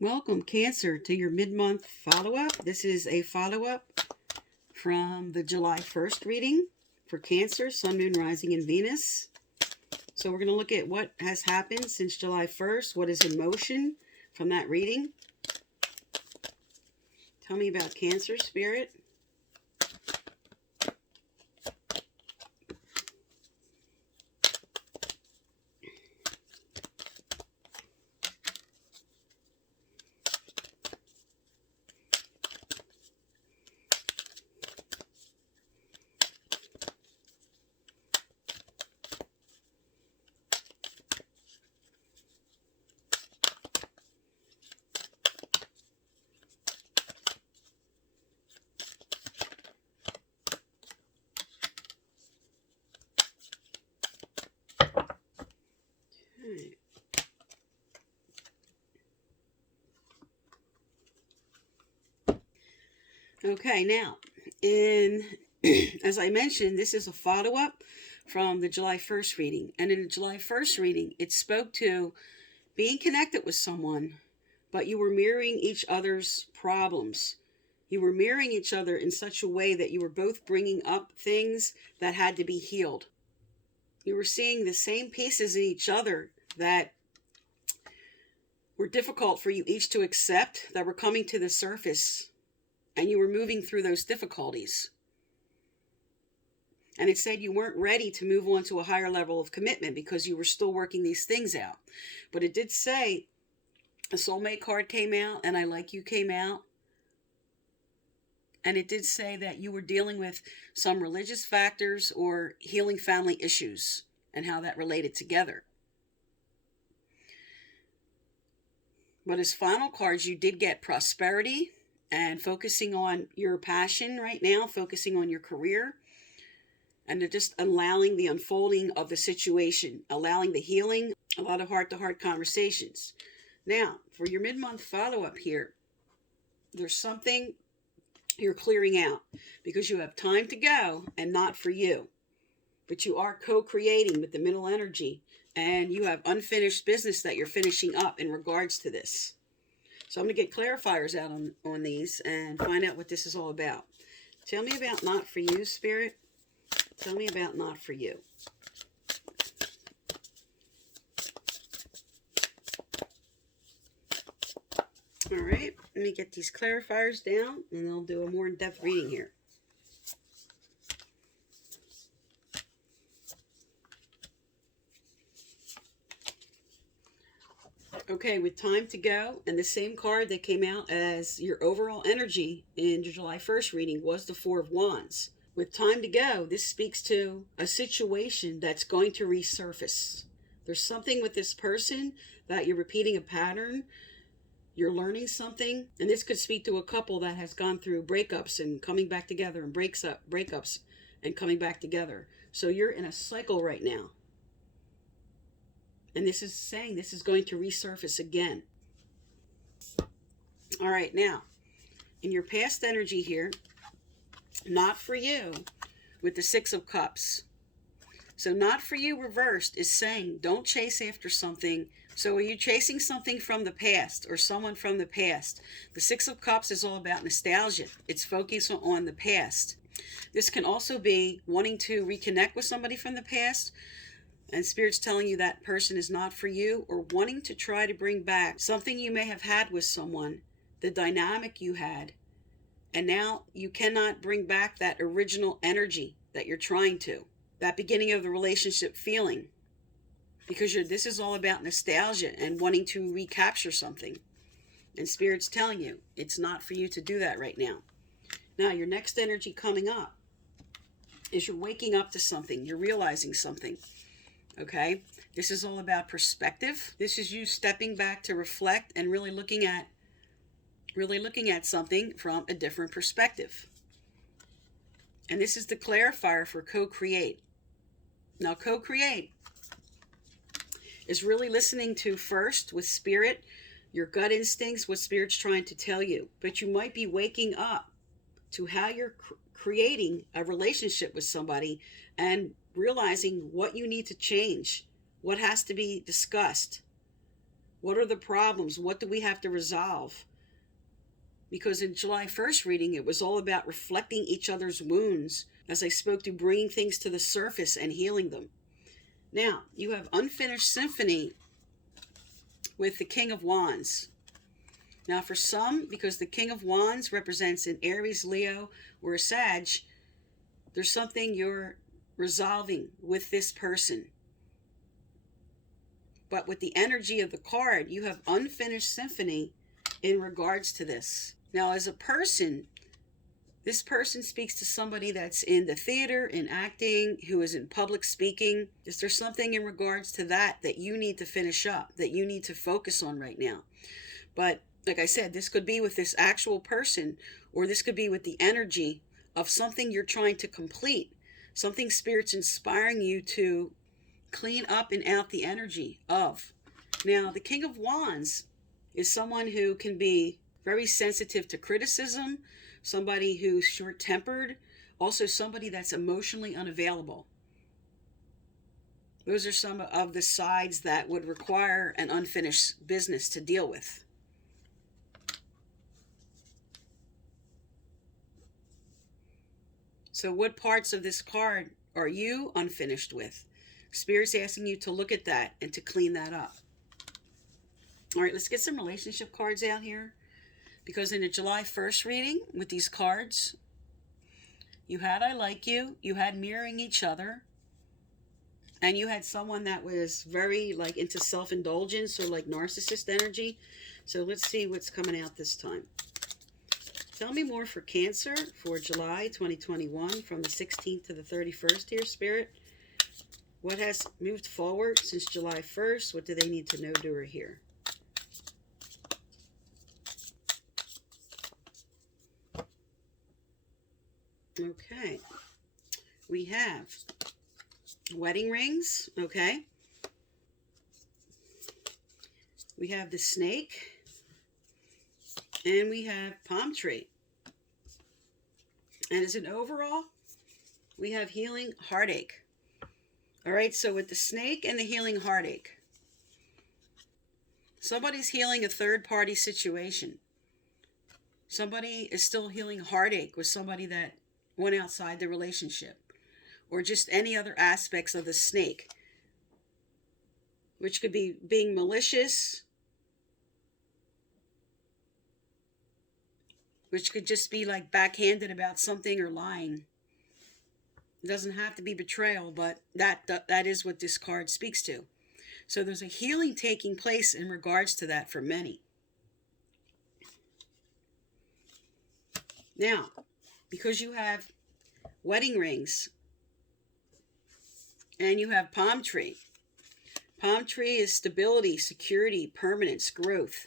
Welcome, Cancer, to your mid-month follow-up. This is a follow-up from the July 1st reading for Cancer, Sun, Moon, Rising, and Venus. So we're going to look at what has happened since July 1st, what is in motion from that reading. Tell me about Cancer, Spirit. Okay, now, as I mentioned, this is a follow-up from the July 1st reading. And in the July 1st reading, it spoke to being connected with someone, but you were mirroring each other's problems. You were mirroring each other in such a way that you were both bringing up things that had to be healed. You were seeing the same pieces in each other that were difficult for you each to accept, that were coming to the surface, and you were moving through those difficulties. And it said you weren't ready to move on to a higher level of commitment because you were still working these things out. But it did say a soulmate card came out and I like you came out. And it did say that you were dealing with some religious factors or healing family issues and how that related together. But as final cards, you did get prosperity and focusing on your passion right now, focusing on your career, and they're just allowing the unfolding of the situation, allowing the healing, a lot of heart-to-heart conversations. Now, for your mid-month follow-up here, there's something you're clearing out because you have time to go and not for you. But you are co-creating with the middle energy, and you have unfinished business that you're finishing up in regards to this. So I'm going to get clarifiers out on these and find out what this is all about. Tell me about not for you, Spirit. Tell me about not for you. All right, let me get these clarifiers down and I'll do a more in-depth reading here. Okay, with time to go, and the same card that came out as your overall energy in your July 1st reading was the Four of Wands. With time to go, this speaks to a situation that's going to resurface. There's something with this person that you're repeating a pattern, you're learning something, and this could speak to a couple that has gone through breakups and coming back together and breakups and coming back together. So you're in a cycle right now. And this is saying this is going to resurface again. All right, now, in your past energy here, not for you, with the Six of Cups. So not for you reversed is saying don't chase after something. So are you chasing something from the past or someone from the past? The Six of Cups is all about nostalgia. It's focused on the past. This can also be wanting to reconnect with somebody from the past, and Spirit's telling you that person is not for you, or wanting to try to bring back something you may have had with someone, the dynamic you had, and now you cannot bring back that original energy that you're trying to, that beginning of the relationship feeling, because this is all about nostalgia and wanting to recapture something. And Spirit's telling you it's not for you to do that right now. Now, your next energy coming up is you're waking up to something, you're realizing something. Okay, this is all about perspective. This is you stepping back to reflect and really looking at something from a different perspective. And this is the clarifier for co-create. Now, co-create is really listening to first with Spirit, your gut instincts, what Spirit's trying to tell you. But you might be waking up to how you're creating a relationship with somebody and realizing what you need to change, what has to be discussed, What are the problems? What do we have to resolve? Because in July 1st reading, it was all about reflecting each other's wounds, as I spoke to bringing things to the surface and healing them. Now, you have unfinished symphony with the King of Wands. Now, for some, because the King of Wands represents an Aries, Leo, or a Sag, there's something you're resolving with this person. But with the energy of the card, you have unfinished symphony in regards to this. Now, as a person, this person speaks to somebody that's in the theater, in acting, who is in public speaking. Is there something in regards to that you need to finish up, that you need to focus on right now? But like I said, this could be with this actual person, or this could be with the energy of something you're trying to complete, something Spirit's inspiring you to clean up and out the energy of. Now, the King of Wands is someone who can be very sensitive to criticism, somebody who's short-tempered, also somebody that's emotionally unavailable. Those are some of the sides that would require an unfinished business to deal with. So what parts of this card are you unfinished with? Spirit's asking you to look at that and to clean that up. All right, let's get some relationship cards out here. Because in the July 1st reading with these cards, you had I like you, you had mirroring each other, and you had someone that was very like into self-indulgence or like narcissist energy. So let's see what's coming out this time. Tell me more for Cancer for July 2021 from the 16th to the 31st here, Spirit. What has moved forward since July 1st? What do they need to know, do, or hear? Okay, we have wedding rings, okay? We have the snake, and we have palm tree. And as an overall, we have healing heartache. All right, so with the snake and the healing heartache, somebody's healing a third-party situation. Somebody is still healing heartache with somebody that went outside the relationship, or just any other aspects of the snake, which could be being malicious, which could just be like backhanded about something or lying. It doesn't have to be betrayal, but that is what this card speaks to. So there's a healing taking place in regards to that for many. Now, because you have wedding rings and you have palm tree. Palm tree is stability, security, permanence, growth.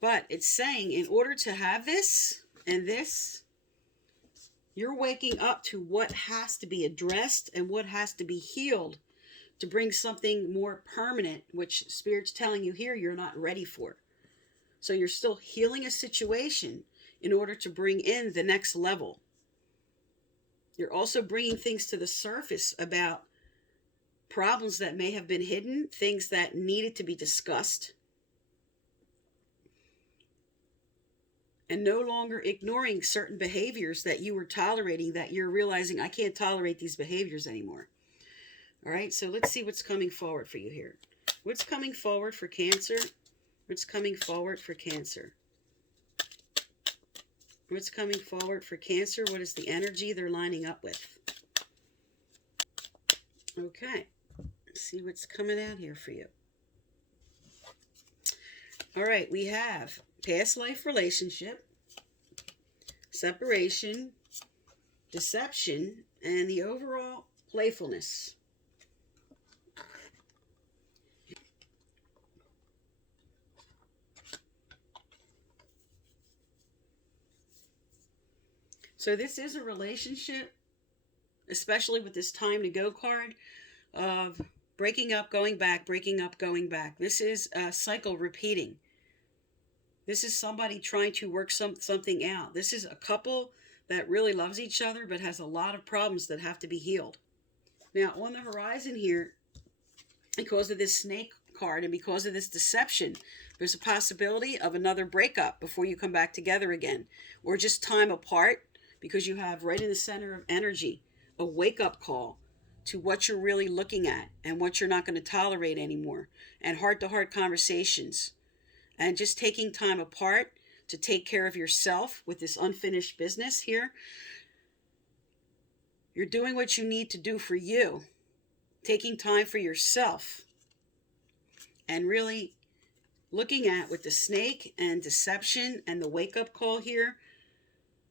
But it's saying in order to have this and this, you're waking up to what has to be addressed and what has to be healed to bring something more permanent, which Spirit's telling you here you're not ready for. So you're still healing a situation in order to bring in the next level. You're also bringing things to the surface about problems that may have been hidden, things that needed to be discussed, and no longer ignoring certain behaviors that you were tolerating, that you're realizing, I can't tolerate these behaviors anymore. All right, so let's see what's coming forward for you here. What's coming forward for Cancer? What's coming forward for Cancer? What's coming forward for Cancer? What is the energy they're lining up with? Okay, let's see what's coming out here for you. All right, we have past life relationship, separation, deception, and the overall playfulness. So this is a relationship, especially with this time to go card, of breaking up, going back, breaking up, going back. This is a cycle repeating. This is somebody trying to work something out. This is a couple that really loves each other but has a lot of problems that have to be healed. Now, on the horizon here, because of this snake card, and because of this deception, there's a possibility of another breakup before you come back together again, or just time apart, because you have right in the center of energy a wake-up call to what you're really looking at and what you're not going to tolerate anymore, and heart-to-heart conversations, and just taking time apart to take care of yourself with this unfinished business here. You're doing what you need to do for you, taking time for yourself, and really looking at with the snake and deception and the wake-up call here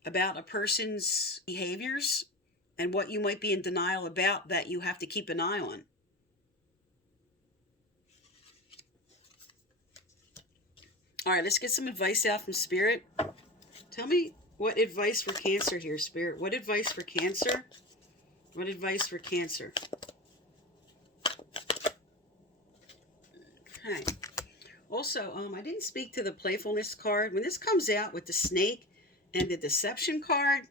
about a person's behaviors and what you might be in denial about that you have to keep an eye on. All right, let's get some advice out from Spirit. Tell me what advice for Cancer here, Spirit. What advice for Cancer? What advice for Cancer? Okay. Also, I didn't speak to the playfulness card. When this comes out with the snake and the deception card,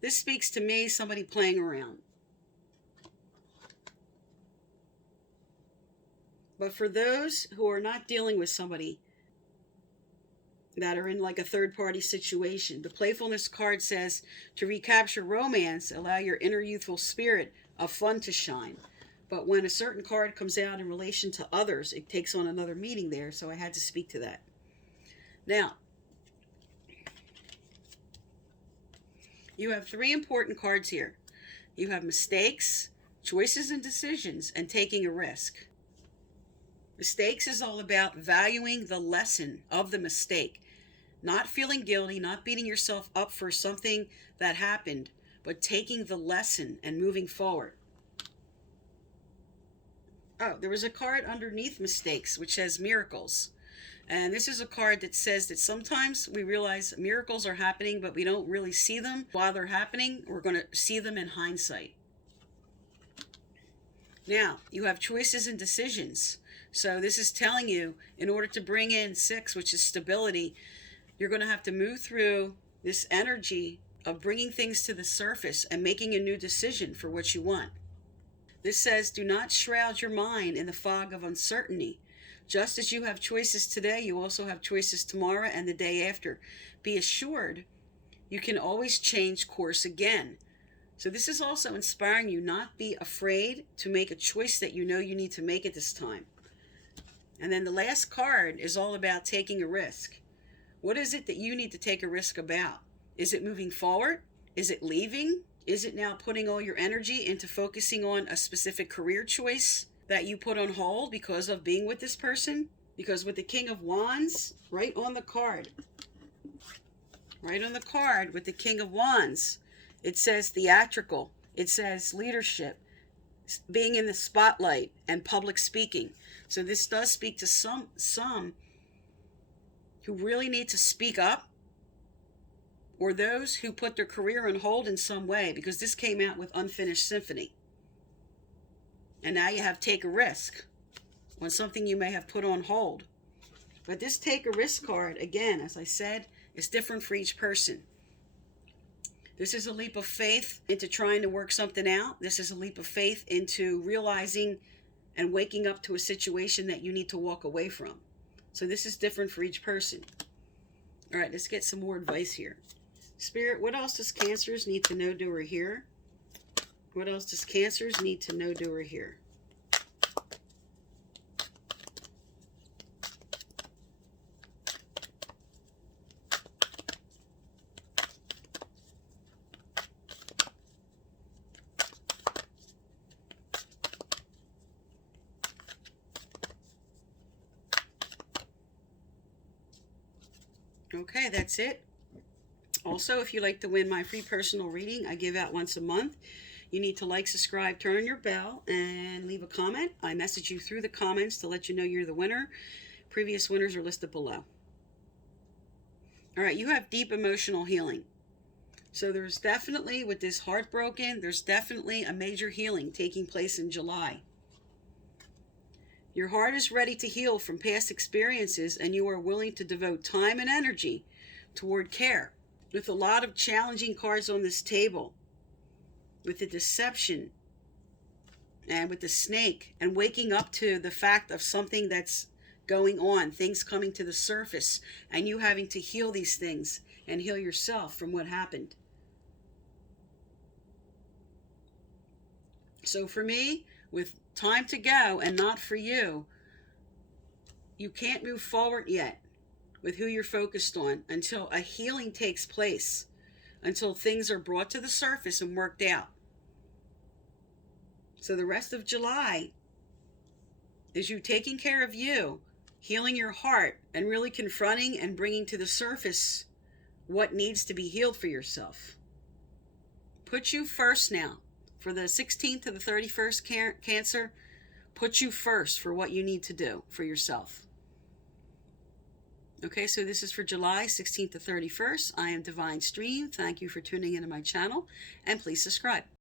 this speaks to me, somebody playing around. But for those who are not dealing with somebody that are in like a third-party situation, the playfulness card says to recapture romance, allow your inner youthful spirit of fun to shine. But when a certain card comes out in relation to others, it takes on another meaning there, so I had to speak to that. Now, you have three important cards here. You have mistakes, choices and decisions, and taking a risk. Mistakes is all about valuing the lesson of the mistake. Not feeling guilty, not beating yourself up for something that happened, but taking the lesson and moving forward. Oh, there was a card underneath mistakes, which says miracles. And this is a card that says that sometimes we realize miracles are happening, but we don't really see them while they're happening. We're going to see them in hindsight. Now, you have choices and decisions. So this is telling you, in order to bring in 6, which is stability, you're going to have to move through this energy of bringing things to the surface and making a new decision for what you want. This says, do not shroud your mind in the fog of uncertainty. Just as you have choices today, you also have choices tomorrow and the day after. Be assured you can always change course again. So this is also inspiring you not be afraid to make a choice that you know you need to make at this time. And then the last card is all about taking a risk. What is it that you need to take a risk about? Is it moving forward? Is it leaving? Is it now putting all your energy into focusing on a specific career choice that you put on hold because of being with this person? Because with the King of Wands, right on the card with the King of Wands, it says theatrical, it says leadership, being in the spotlight, and public speaking. So this does speak to some who really need to speak up, or those who put their career on hold in some way, because this came out with unfinished symphony. And now you have take a risk on something you may have put on hold. But this take a risk card, again, as I said, is different for each person. This is a leap of faith into trying to work something out. This is a leap of faith into realizing and waking up to a situation that you need to walk away from. So this is different for each person. All right, let's get some more advice here. Spirit, what else does Cancers need to know, do, or hear? What else does Cancers need to know, do, or hear? Okay, that's it. Also, if you'd like to win my free personal reading, I give out once a month. You need to like, subscribe, turn on your bell, and leave a comment. I message you through the comments to let you know you're the winner. Previous winners are listed below. All right, you have deep emotional healing. So there's definitely, with this heartbroken, there's definitely a major healing taking place in July. Your heart is ready to heal from past experiences, and you are willing to devote time and energy toward care. With a lot of challenging cards on this table, with the deception and with the snake, and waking up to the fact of something that's going on, things coming to the surface, and you having to heal these things and heal yourself from what happened. So for me, with time to go and not for you, you can't move forward yet with who you're focused on until a healing takes place, until things are brought to the surface and worked out. So the rest of July is you taking care of you, healing your heart, and really confronting and bringing to the surface what needs to be healed for yourself. Put you first now. For the 16th to the 31st Cancer, put you first for what you need to do for yourself. Okay, so this is for July 16th to 31st. I am Divine Stream. Thank you for tuning into my channel, and please subscribe.